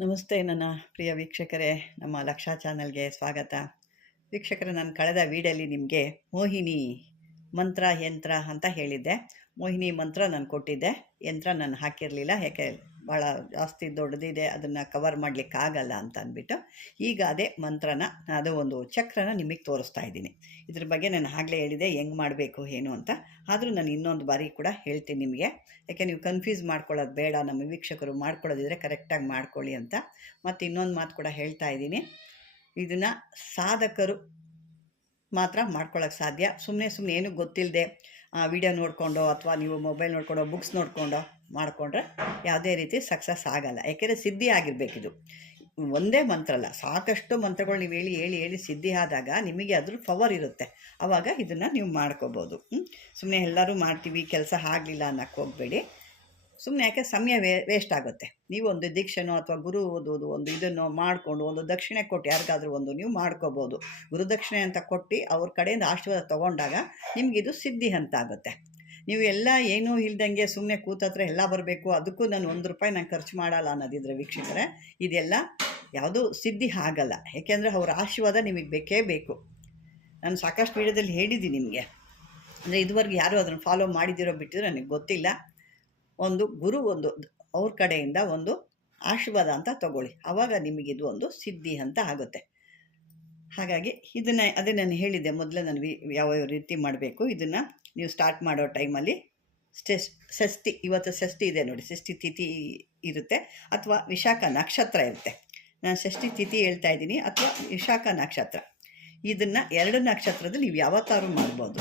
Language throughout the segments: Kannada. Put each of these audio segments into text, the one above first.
ನಮಸ್ತೆ ನನ್ನ ಪ್ರಿಯ ವೀಕ್ಷಕರೇ, ನಮ್ಮ ಲಕ್ಷ ಚಾನಲ್ಗೆ ಸ್ವಾಗತ. ವೀಕ್ಷಕರೇ, ನಾನು ಕಳೆದ ವೀಡಿಯೋಲಿ ನಿಮಗೆ ಮೋಹಿನಿ ಮಂತ್ರ ಯಂತ್ರ ಅಂತ ಹೇಳಿದ್ದೆ. ಮೋಹಿನಿ ಮಂತ್ರ ನಾನು ಕೊಟ್ಟಿದ್ದೆ, ಯಂತ್ರ ನಾನು ಹಾಕಿರಲಿಲ್ಲ, ಯಾಕೆ ಭಾಳ ಜಾಸ್ತಿ ದೊಡ್ಡದಿದೆ, ಅದನ್ನು ಕವರ್ ಮಾಡಲಿಕ್ಕಾಗಲ್ಲ ಅಂತ ಅಂದ್ಬಿಟ್ಟು ಈಗ ಅದೇ ಮಂತ್ರನ, ಅದು ಒಂದು ಚಕ್ರನ ನಿಮಗೆ ತೋರಿಸ್ತಾ ಇದ್ದೀನಿ. ಇದ್ರ ಬಗ್ಗೆ ನಾನು ಆಗಲೇ ಹೇಳಿದೆ ಹೆಂಗೆ ಮಾಡಬೇಕು ಏನು ಅಂತ. ಆದರೂ ನಾನು ಇನ್ನೊಂದು ಬಾರಿ ಕೂಡ ಹೇಳ್ತೀನಿ ನಿಮಗೆ, ಯಾಕೆ ನೀವು ಕನ್ಫ್ಯೂಸ್ ಮಾಡ್ಕೊಳ್ಳೋದು ಬೇಡ, ನಮ್ಮ ವೀಕ್ಷಕರು ಮಾಡ್ಕೊಳ್ಳೋದಿದ್ರೆ ಕರೆಕ್ಟಾಗಿ ಮಾಡ್ಕೊಳ್ಳಿ ಅಂತ. ಮತ್ತು ಇನ್ನೊಂದು ಮಾತು ಕೂಡ ಹೇಳ್ತಾ ಇದ್ದೀನಿ, ಇದನ್ನು ಸಾಧಕರು ಮಾತ್ರ ಮಾಡ್ಕೊಳ್ಳೋಕ್ಕೆ ಸಾಧ್ಯ. ಸುಮ್ಮನೆ ಏನೂ ಗೊತ್ತಿಲ್ಲದೆ ವಿಡಿಯೋ ನೋಡಿಕೊಂಡು ಅಥವಾ ನೀವು ಮೊಬೈಲ್ ನೋಡಿಕೊಂಡು ಬುಕ್ಸ್ ನೋಡಿಕೊಂಡು ಮಾಡಿಕೊಂಡ್ರೆ ಯಾವುದೇ ರೀತಿ ಸಕ್ಸಸ್ ಆಗಲ್ಲ. ಯಾಕೆಂದರೆ ಸಿದ್ಧಿ ಆಗಿರಬೇಕಿದು. ಒಂದೇ ಮಂತ್ರ ಅಲ್ಲ, ಸಾಕಷ್ಟು ಮಂತ್ರಗಳು ನೀವು ಹೇಳಿ ಸಿದ್ಧಿ ಆದಾಗ ನಿಮಗೆ ಅದ್ರ ಪವರ್ ಇರುತ್ತೆ. ಆವಾಗ ಇದನ್ನು ನೀವು ಮಾಡ್ಕೋಬೋದು. ಸುಮ್ಮನೆ ಎಲ್ಲರೂ ಮಾಡ್ತೀವಿ, ಕೆಲಸ ಆಗಲಿಲ್ಲ ಅನ್ನೋಕ್ಕೆ ಹೋಗಬೇಡಿ. ಸುಮ್ಮನೆ ಯಾಕೆ ಸಮಯ ವೇಸ್ಟ್ ಆಗುತ್ತೆ. ನೀವು ಒಂದು ದೀಕ್ಷೆನೋ ಅಥವಾ ಗುರು ಓದೋದು ಒಂದು ಇದನ್ನು ಮಾಡಿಕೊಂಡು ಒಂದು ದಕ್ಷಿಣೆ ಕೊಟ್ಟು ಯಾರಿಗಾದ್ರೂ ಒಂದು ನೀವು ಮಾಡ್ಕೋಬೋದು. ಗುರುದಕ್ಷಿಣೆ ಅಂತ ಕೊಟ್ಟು ಅವ್ರ ಕಡೆಯಿಂದ ಆಶೀರ್ವಾದ ತೊಗೊಂಡಾಗ ನಿಮಗಿದು ಸಿದ್ಧಿ ಅಂತ ಆಗುತ್ತೆ. ನೀವು ಎಲ್ಲ ಏನೂ ಇಲ್ದಂಗೆ ಸುಮ್ಮನೆ ಕೂತತ್ರ ಎಲ್ಲ ಬರಬೇಕು, ಅದಕ್ಕೂ ನಾನು ₹1 ನಾನು ಖರ್ಚು ಮಾಡಲ್ಲ ಅನ್ನೋದಿದ್ರೆ ವೀಕ್ಷಕರೇ, ಇದೆಲ್ಲ ಯಾವುದೂ ಸಿದ್ಧಿ ಆಗಲ್ಲ. ಏಕೆಂದರೆ ಅವ್ರ ಆಶೀರ್ವಾದ ನಿಮಗೆ ಬೇಕೇ ಬೇಕು. ನಾನು ಸಾಕಷ್ಟು ವಿಡಿಯೋದಲ್ಲಿ ಹೇಳಿದ್ದೀನಿ ನಿಮಗೆ. ಅಂದರೆ ಇದುವರೆಗೆ ಯಾರೂ ಅದನ್ನು ಫಾಲೋ ಮಾಡಿದಿರೋ ಬಿಟ್ಟಿದ್ರೆ ನನಗೆ ಗೊತ್ತಿಲ್ಲ. ಒಂದು ಗುರು ಒಂದು ಅವ್ರ ಕಡೆಯಿಂದ ಒಂದು ಆಶೀರ್ವಾದ ಅಂತ ತಗೊಳ್ಳಿ, ಆವಾಗ ನಿಮಗಿದು ಒಂದು ಸಿದ್ಧಿ ಅಂತ ಆಗುತ್ತೆ. ಹಾಗಾಗಿ ಇದನ್ನು ಅದೇ ನಾನು ಹೇಳಿದ್ದೆ ಮೊದಲೇ, ನಾನು ಯಾವ ರೀತಿ ಮಾಡಬೇಕು ಇದನ್ನು. ನೀವು ಸ್ಟಾರ್ಟ್ ಮಾಡೋ ಟೈಮಲ್ಲಿ ಷಷ್ಠಿ, ಇವತ್ತು ಷಷ್ಠಿ ಇದೆ ನೋಡಿ, ಷಷ್ಠಿ ತಿಥಿ ಇರುತ್ತೆ ಅಥವಾ ವಿಶಾಖ ನಕ್ಷತ್ರ ಇರುತ್ತೆ. ನಾನು ಷಷ್ಠಿ ತಿಥಿ ಹೇಳ್ತಾ ಇದ್ದೀನಿ ಅಥವಾ ವಿಶಾಖ ನಕ್ಷತ್ರ. ಇದನ್ನು 2 ನಕ್ಷತ್ರದಲ್ಲಿ ನೀವು ಯಾವತ್ತಾರು ಮಾಡ್ಬೋದು.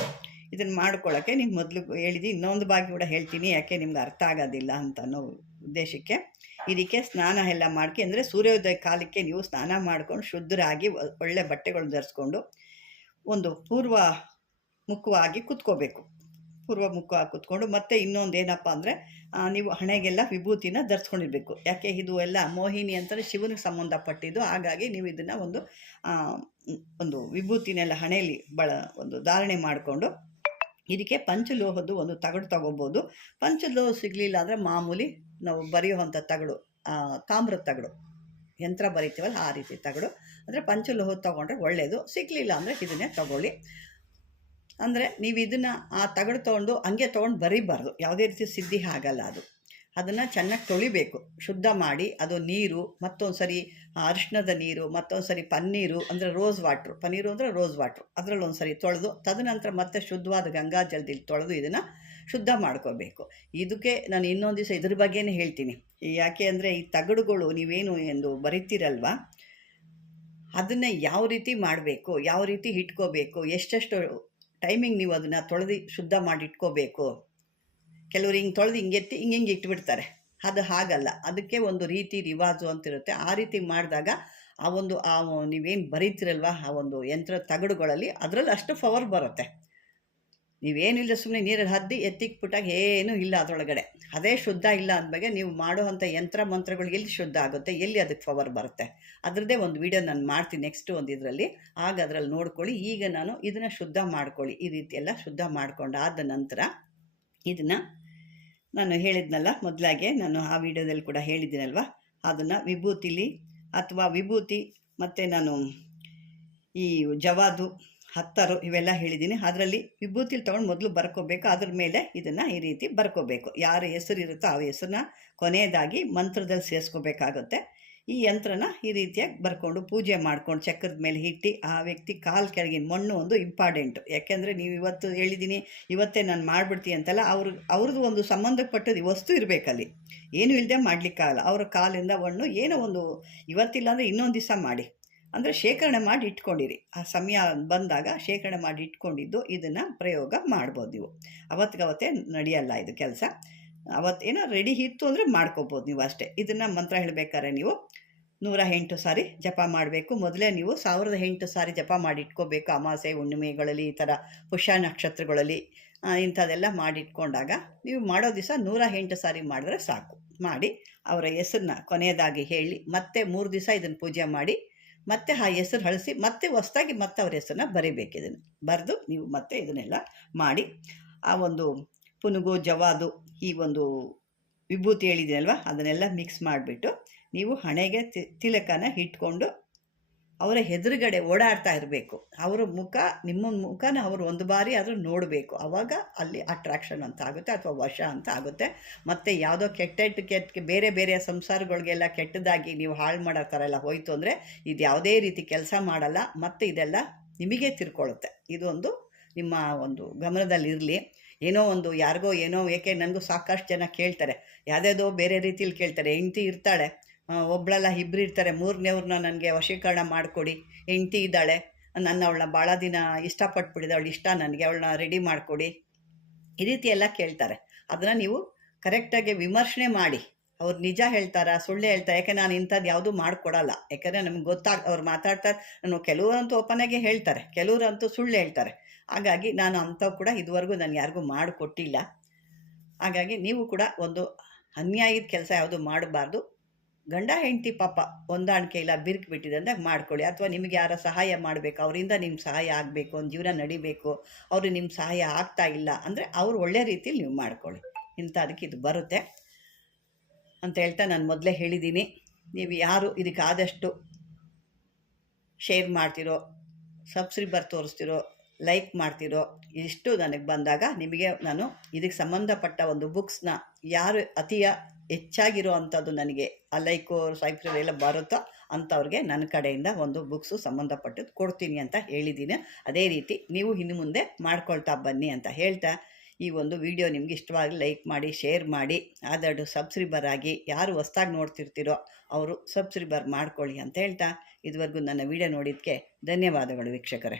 ಇದನ್ನು ಮಾಡ್ಕೊಳ್ಳೋಕ್ಕೆ ನೀವು ಮೊದಲು ಹೇಳಿದ್ದು ಇನ್ನೊಂದು ಭಾಗ ಕೂಡ ಹೇಳ್ತೀನಿ, ಯಾಕೆ ನಿಮ್ಗೆ ಅರ್ಥ ಆಗೋದಿಲ್ಲ ಅಂತ ಅನ್ನೋ ಉದ್ದೇಶಕ್ಕೆ. ಇದಕ್ಕೆ ಸ್ನಾನ ಎಲ್ಲ ಮಾಡ್ಕೆ, ಅಂದರೆ ಸೂರ್ಯೋದಯ ಕಾಲಕ್ಕೆ ನೀವು ಸ್ನಾನ ಮಾಡ್ಕೊಂಡು ಶುದ್ಧರಾಗಿ ಒಳ್ಳೆ ಬಟ್ಟೆಗಳು ಧರಿಸ್ಕೊಂಡು ಒಂದು ಪೂರ್ವ ಮುಖವಾಗಿ ಕೂತ್ಕೋಬೇಕು. ಪೂರ್ವ ಮುಖವಾಗಿ ಕೂತ್ಕೊಂಡು ಮತ್ತೆ ಇನ್ನೊಂದು ಏನಪ್ಪ ಅಂದರೆ, ನೀವು ಹಣೆಗೆಲ್ಲ ವಿಭೂತಿನ ಧರಿಸ್ಕೊಂಡಿರ್ಬೇಕು. ಯಾಕೆ ಇದು ಎಲ್ಲ ಮೋಹಿನಿ ಅಂತಲೇ ಶಿವನಿಗೆ ಸಂಬಂಧಪಟ್ಟಿದ್ದು. ಹಾಗಾಗಿ ನೀವು ಇದನ್ನು ಒಂದು ವಿಭೂತಿನೆಲ್ಲ ಹಣೆಯಲ್ಲಿ ಒಂದು ಧಾರಣೆ ಮಾಡಿಕೊಂಡು ಇದಕ್ಕೆ ಪಂಚಲೋಹದ್ದು ಒಂದು ತಗಡು ತಗೋಬೋದು. ಪಂಚಲೋಹ ಸಿಗಲಿಲ್ಲ ಅಂದರೆ ಮಾಮೂಲಿ ನಾವು ಬರೆಯುವಂಥ ತಗಡು, ತಾಮ್ರದ ತಗಡು, ಯಂತ್ರ ಬರಿತೀವಲ್ಲ ಆ ರೀತಿ ತಗಡು, ಅಂದರೆ ಪಂಚಲೋಹ ತೊಗೊಂಡ್ರೆ ಒಳ್ಳೆಯದು. ಸಿಗಲಿಲ್ಲ ಅಂದರೆ ಇದನ್ನೇ ತಗೊಳ್ಳಿ. ಅಂದರೆ ನೀವು ಇದನ್ನು ಆ ತಗಡು ತೊಗೊಂಡು ಹಂಗೆ ತೊಗೊಂಡು ಬರೀಬಾರ್ದು, ಯಾವುದೇ ರೀತಿ ಸಿದ್ಧಿ ಆಗಲ್ಲ. ಅದನ್ನು ಚೆನ್ನಾಗಿ ತೊಳಿಬೇಕು, ಶುದ್ಧ ಮಾಡಿ. ಅದು ನೀರು, ಮತ್ತೊಂದು ಸರಿ ಅರಿಶಿಣದ ನೀರು, ಮತ್ತೊಂದು ಸರಿ ಪನ್ನೀರು ಅಂದರೆ ರೋಸ್ ವಾಟ್ರು, ಪನ್ನೀರು ಅಂದರೆ ರೋಸ್ ವಾಟ್ರು, ಅದರಲ್ಲಿ ಒಂದು ಸರಿ ತೊಳೆದು ತದನಂತರ ಮತ್ತೆ ಶುದ್ಧವಾದ ಗಂಗಾ ಜಲದಲ್ಲಿ ತೊಳೆದು ಇದನ್ನು ಶುದ್ಧ ಮಾಡ್ಕೋಬೇಕು. ಇದಕ್ಕೆ ನಾನು ಇನ್ನೊಂದು ದಿವಸ ಇದ್ರ ಬಗ್ಗೆನೇ ಹೇಳ್ತೀನಿ. ಯಾಕೆ ಅಂದರೆ ಈ ತಗಡುಗಳು ನೀವೇನು ಎಂದು ಬರಿತೀರಲ್ವ, ಅದನ್ನು ಯಾವ ರೀತಿ ಮಾಡಬೇಕು, ಯಾವ ರೀತಿ ಇಟ್ಕೋಬೇಕು, ಎಷ್ಟೆಷ್ಟು ಟೈಮಿಂಗ್ ನೀವು ಅದನ್ನು ತೊಳೆದು ಶುದ್ಧ ಮಾಡಿ ಇಟ್ಕೋಬೇಕು. ಕೆಲವರು ಹಿಂಗೆ ತೊಳೆದು ಹಿಂಗೆತ್ತಿ ಹಿಂಗೆ ಇಟ್ಬಿಡ್ತಾರೆ, ಅದು ಹಾಗಲ್ಲ. ಅದಕ್ಕೆ ಒಂದು ರೀತಿ ರಿವಾಜು ಅಂತಿರುತ್ತೆ. ಆ ರೀತಿ ಮಾಡಿದಾಗ ನೀವೇನು ಬರೀತಿರಲ್ವ ಆ ಒಂದು ಯಂತ್ರ ತಗಡುಗಳಲ್ಲಿ ಅದರಲ್ಲಿ ಅಷ್ಟು ಪವರ್ ಬರುತ್ತೆ. ನೀವೇನಿಲ್ಲ ಸುಮ್ಮನೆ ನೀರಲ್ಲಿ ಹದ್ದಿ ಎತ್ತಿಕ್ಬಿಟ್ಟಾಗ ಏನೂ ಇಲ್ಲ ಅದರೊಳಗಡೆ, ಅದೇ ಶುದ್ಧ ಇಲ್ಲ ಅಂದಮೇಲೆ ನೀವು ಮಾಡುವಂಥ ಯಂತ್ರ ಮಂತ್ರಗಳು ಎಲ್ಲಿ ಶುದ್ಧ ಆಗುತ್ತೆ, ಎಲ್ಲಿ ಅದಕ್ಕೆ ಪವರ್ ಬರುತ್ತೆ. ಅದರದ್ದೇ ಒಂದು ವಿಡಿಯೋ ನಾನು ಮಾಡ್ತೀನಿ ನೆಕ್ಸ್ಟ್ ಒಂದು ಇದರಲ್ಲಿ, ಆಗ ಅದರಲ್ಲಿ ನೋಡ್ಕೊಳ್ಳಿ. ಈಗ ನಾನು ಇದನ್ನು ಶುದ್ಧ ಮಾಡ್ಕೊಳ್ಳಿ. ಈ ರೀತಿಯೆಲ್ಲ ಶುದ್ಧ ಮಾಡ್ಕೊಂಡಾದ ನಂತರ ಇದನ್ನು ನಾನು ಹೇಳಿದ್ನಲ್ಲ ಮೊದಲಾಗೆ, ನಾನು ಆ ವಿಡಿಯೋದಲ್ಲಿ ಕೂಡ ಹೇಳಿದ್ದೀನಲ್ವ, ಅದನ್ನು ವಿಭೂತಿಲಿ ಅಥವಾ ವಿಭೂತಿ ಮತ್ತು ನಾನು ಈ ಜವಾದು ಹತ್ತರು ಇವೆಲ್ಲ ಹೇಳಿದ್ದೀನಿ. ಅದರಲ್ಲಿ ವಿಭೂತಿಲಿ ತೊಗೊಂಡು ಮೊದಲು ಬರ್ಕೋಬೇಕು, ಅದ್ರ ಮೇಲೆ ಇದನ್ನು ಈ ರೀತಿ ಬರ್ಕೋಬೇಕು. ಯಾರ ಹೆಸರು ಇರುತ್ತೋ ಆ ಹೆಸರನ್ನ ಕೊನೆಯದಾಗಿ ಮಂತ್ರದಲ್ಲಿ ಸೇರಿಸ್ಕೋಬೇಕಾಗುತ್ತೆ. ಈ ಯಂತ್ರನ ಈ ರೀತಿಯಾಗಿ ಬರ್ಕೊಂಡು ಪೂಜೆ ಮಾಡ್ಕೊಂಡು ಚಕ್ರದ ಮೇಲೆ ಇಟ್ಟು ಆ ವ್ಯಕ್ತಿ ಕಾಲು ಕೆಳಗಿನ ಮಣ್ಣು ಒಂದು ಇಂಪಾರ್ಟೆಂಟು. ಯಾಕೆಂದರೆ ನೀವು ಇವತ್ತು ಹೇಳಿದ್ದೀನಿ ಇವತ್ತೇ ನಾನು ಮಾಡಿಬಿಡ್ತೀನಿ ಅಂತಲ್ಲ, ಅವ್ರದ್ದು ಒಂದು ಸಂಬಂಧಪಟ್ಟದ್ದು ವಸ್ತು ಇರಬೇಕಲ್ಲಿ, ಏನೂ ಇಲ್ಲದೆ ಮಾಡಲಿಕ್ಕಾಗಲ್ಲ. ಅವ್ರ ಕಾಲಿಂದ ಮಣ್ಣು ಏನೋ ಒಂದು ಇವತ್ತಿಲ್ಲ ಅಂದರೆ ಇನ್ನೊಂದು ದಿವಸ ಮಾಡಿ, ಅಂದರೆ ಶೇಖರಣೆ ಮಾಡಿ ಇಟ್ಕೊಂಡಿರಿ. ಆ ಸಮಯ ಬಂದಾಗ ಶೇಖರಣೆ ಮಾಡಿ ಇಟ್ಕೊಂಡಿದ್ದು ಇದನ್ನು ಪ್ರಯೋಗ ಮಾಡ್ಬೋದು. ನೀವು ಅವತ್ತಿಗವತ್ತೇ ನಡೆಯಲ್ಲ ಇದು ಕೆಲಸ. ಅವತ್ತೇನೋ ರೆಡಿ ಇತ್ತು ಅಂದರೆ ಮಾಡ್ಕೋಬೋದು ನೀವು ಅಷ್ಟೇ. ಇದನ್ನು ಮಂತ್ರ ಹೇಳಬೇಕಾದ್ರೆ ನೀವು 108 ಸಾರಿ ಜಪ ಮಾಡಬೇಕು. ಮೊದಲೇ ನೀವು 1008 ಸಾರಿ ಜಪ ಮಾಡಿ ಇಟ್ಕೋಬೇಕು. ಅಮಾವಾಸ್ಯೆ ಹುಣ್ಣಿಮೆಗಳಲ್ಲಿ ಈ ಥರ ಪುಷ್ಯ ನಕ್ಷತ್ರಗಳಲ್ಲಿ ಇಂಥದ್ದೆಲ್ಲ ಮಾಡಿಟ್ಕೊಂಡಾಗ ನೀವು ಮಾಡೋ ದಿವಸ 108 ಸಾರಿ ಮಾಡಿದ್ರೆ ಸಾಕು. ಮಾಡಿ ಅವರ ಹೆಸರನ್ನ ಕೊನೆಯದಾಗಿ ಹೇಳಿ ಮತ್ತೆ 3 ದಿವಸ ಇದನ್ನು ಪೂಜೆ ಮಾಡಿ ಮತ್ತೆ ಆ ಹೆಸರು ಹಳಿಸಿ ಮತ್ತೆ ಹೊಸದಾಗಿ ಮತ್ತೆ ಅವ್ರ ಹೆಸರನ್ನ ಬರೀಬೇಕು. ಇದನ್ನು ಬರೆದು ನೀವು ಮತ್ತೆ ಇದನ್ನೆಲ್ಲ ಮಾಡಿ ಆ ಒಂದು ಪುನುಗು ಜವಾದು ಈ ಒಂದು ವಿಭೂತಿ ಹೇಳಿದ್ದೀನಲ್ವ ಅದನ್ನೆಲ್ಲ ಮಿಕ್ಸ್ ಮಾಡಿಬಿಟ್ಟು ನೀವು ಹಣೆಗೆ ತಿಲಕನ ಇಟ್ಕೊಂಡು ಅವರ ಎದುರುಗಡೆ ಓಡಾಡ್ತಾ ಇರಬೇಕು. ಅವರ ಮುಖ, ನಿಮ್ಮ ಮುಖನ ಅವರು ಒಂದು ಬಾರಿ ಆದರೂ ನೋಡಬೇಕು. ಆವಾಗ ಅಲ್ಲಿ ಅಟ್ರಾಕ್ಷನ್ ಅಂತ ಆಗುತ್ತೆ, ಅಥವಾ ವಶ ಅಂತ ಆಗುತ್ತೆ. ಮತ್ತು ಯಾವುದೋ ಕೆಟ್ಟ ಬೇರೆ ಬೇರೆ ಸಂಸಾರಗಳಿಗೆಲ್ಲ ಕೆಟ್ಟದಾಗಿ ನೀವು ಹಾಳು ಮಾಡೋ ಥರ ಎಲ್ಲ ಹೋಯಿತು ಅಂದರೆ ಇದು ಯಾವುದೇ ರೀತಿ ಕೆಲಸ ಮಾಡಲ್ಲ, ಮತ್ತು ಇದೆಲ್ಲ ನಿಮಗೆ ತಿರ್ಕೊಳ್ಳುತ್ತೆ. ಇದೊಂದು ನಿಮ್ಮ ಒಂದು ಗಮನದಲ್ಲಿರಲಿ. ಏನೋ ಒಂದು ಯಾರಿಗೋ ಏನೋ, ಏಕೆ ನನಗೂ ಸಾಕಷ್ಟು ಜನ ಕೇಳ್ತಾರೆ, ಯಾವುದ್ಯಾವುದೋ ಬೇರೆ ರೀತಿಲಿ ಕೇಳ್ತಾರೆ. ಹೆಂಡ್ತಿ ಇರ್ತಾಳೆ, ಒಬ್ಬಳಲ್ಲ ಇಬ್ಬರು ಇರ್ತಾರೆ, ಮೂರನೇವ್ರನ್ನ ನನಗೆ ವಶೀಕರಣ ಮಾಡಿಕೊಡಿ, ಹೆಂಡ್ತಿ ಇದ್ದಾಳೆ, ಅವಳನ್ನ ಭಾಳ ದಿನ ಇಷ್ಟಪಟ್ಬಿಟ್ಟಿದೆ, ಅವಳು ಇಷ್ಟ ನನಗೆ, ಅವಳನ್ನ ರೆಡಿ ಮಾಡಿಕೊಡಿ, ಈ ರೀತಿ ಎಲ್ಲ ಕೇಳ್ತಾರೆ. ಅದನ್ನು ನೀವು ಕರೆಕ್ಟಾಗಿ ವಿಮರ್ಶೆ ಮಾಡಿ, ಅವ್ರು ನಿಜ ಹೇಳ್ತಾರಾ ಸುಳ್ಳು ಹೇಳ್ತಾರೆ. ಯಾಕೆ ನಾನು ಇಂಥದ್ದು ಯಾವುದೂ ಮಾಡಿಕೊಡಲ್ಲ. ಯಾಕೆಂದರೆ ನಮ್ಗೆ ಅವ್ರು ಮಾತಾಡ್ತಾರೆ, ಕೆಲವರಂತೂ ಓಪನಾಗೆ ಹೇಳ್ತಾರೆ, ಕೆಲವರಂತೂ ಸುಳ್ಳು ಹೇಳ್ತಾರೆ. ಹಾಗಾಗಿ ನಾನು ಅಂಥವು ಕೂಡ ಇದುವರೆಗೂ ನಾನು ಯಾರಿಗೂ ಮಾಡಿಕೊಟ್ಟಿಲ್ಲ. ಹಾಗಾಗಿ ನೀವು ಕೂಡ ಒಂದು ಅನ್ಯಾಯದ ಕೆಲಸ ಯಾವುದು ಮಾಡಬಾರ್ದು. ಗಂಡ ಹೆಂಡತಿ ಪಾಪ ಹೊಂದಾಣಿಕೆ ಇಲ್ಲ, ಬಿರುಕು ಬಿಟ್ಟಿದೆ ಅಂದಾಗ ಮಾಡ್ಕೊಳ್ಳಿ. ಅಥವಾ ನಿಮಗೆ ಯಾರ ಸಹಾಯ ಮಾಡಬೇಕು, ಅವರಿಂದ ನಿಮ್ಮ ಸಹಾಯ ಆಗಬೇಕು, ಒಂದು ಜೀವನ ನಡಿಬೇಕು, ಅವರು ನಿಮ್ಮ ಸಹಾಯ ಆಗ್ತಾ ಇಲ್ಲ ಅಂದರೆ ಅವ್ರು ಒಳ್ಳೆ ರೀತಿಯಲ್ಲಿ ನೀವು ಮಾಡ್ಕೊಳ್ಳಿ. ಇಂಥದಕ್ಕೆ ಇದು ಬರುತ್ತೆ ಅಂತ ಹೇಳ್ತಾ ನಾನು ಮೊದಲೇ ಹೇಳಿದ್ದೀನಿ. ನೀವು ಯಾರು ಇದಕ್ಕೆ ಆದಷ್ಟು ಶೇರ್ ಮಾಡ್ತಿರೋ, ಸಬ್ಸ್ಕ್ರೈಬರ್ ತೋರಿಸ್ತಿರೋ, ಲೈಕ್ ಮಾಡ್ತಿರೋ, ಇಷ್ಟು ನನಗೆ ಬಂದಾಗ ನಿಮಗೆ ನಾನು ಇದಕ್ಕೆ ಸಂಬಂಧಪಟ್ಟ ಒಂದು ಬುಕ್ಸ್ನ ಯಾರು ಹೆಚ್ಚಾಗಿರೋ ಅಂಥದ್ದು ನನಗೆ ಆ ಲೈಕು ಸಬ್ಸ್ಕ್ರೈಬರ್ ಎಲ್ಲ ಬರುತ್ತೋ ಅಂಥವ್ರಿಗೆ ನನ್ನ ಕಡೆಯಿಂದ ಒಂದು ಬುಕ್ಸು ಸಂಬಂಧಪಟ್ಟದ್ದು ಕೊಡ್ತೀನಿ ಅಂತ ಹೇಳಿದ್ದೀನಿ. ಅದೇ ರೀತಿ ನೀವು ಇನ್ನು ಮುಂದೆ ಮಾಡ್ಕೊಳ್ತಾ ಬನ್ನಿ ಅಂತ ಹೇಳ್ತಾ, ಈ ಒಂದು ವಿಡಿಯೋ ನಿಮ್ಗೆ ಇಷ್ಟವಾಗಿ ಲೈಕ್ ಮಾಡಿ, ಶೇರ್ ಮಾಡಿ, ಆದಷ್ಟು ಸಬ್ಸ್ಕ್ರೈಬರ್ ಆಗಿ. ಯಾರು ಹೊಸ್ದಾಗಿ ನೋಡ್ತಿರ್ತೀರೋ ಅವರು ಸಬ್ಸ್ಕ್ರೈಬರ್ ಮಾಡ್ಕೊಳ್ಳಿ ಅಂತ ಹೇಳ್ತಾ, ಇದುವರೆಗೂ ನನ್ನ ವಿಡಿಯೋ ನೋಡಿದ್ದಕ್ಕೆ ಧನ್ಯವಾದಗಳು ವೀಕ್ಷಕರೇ.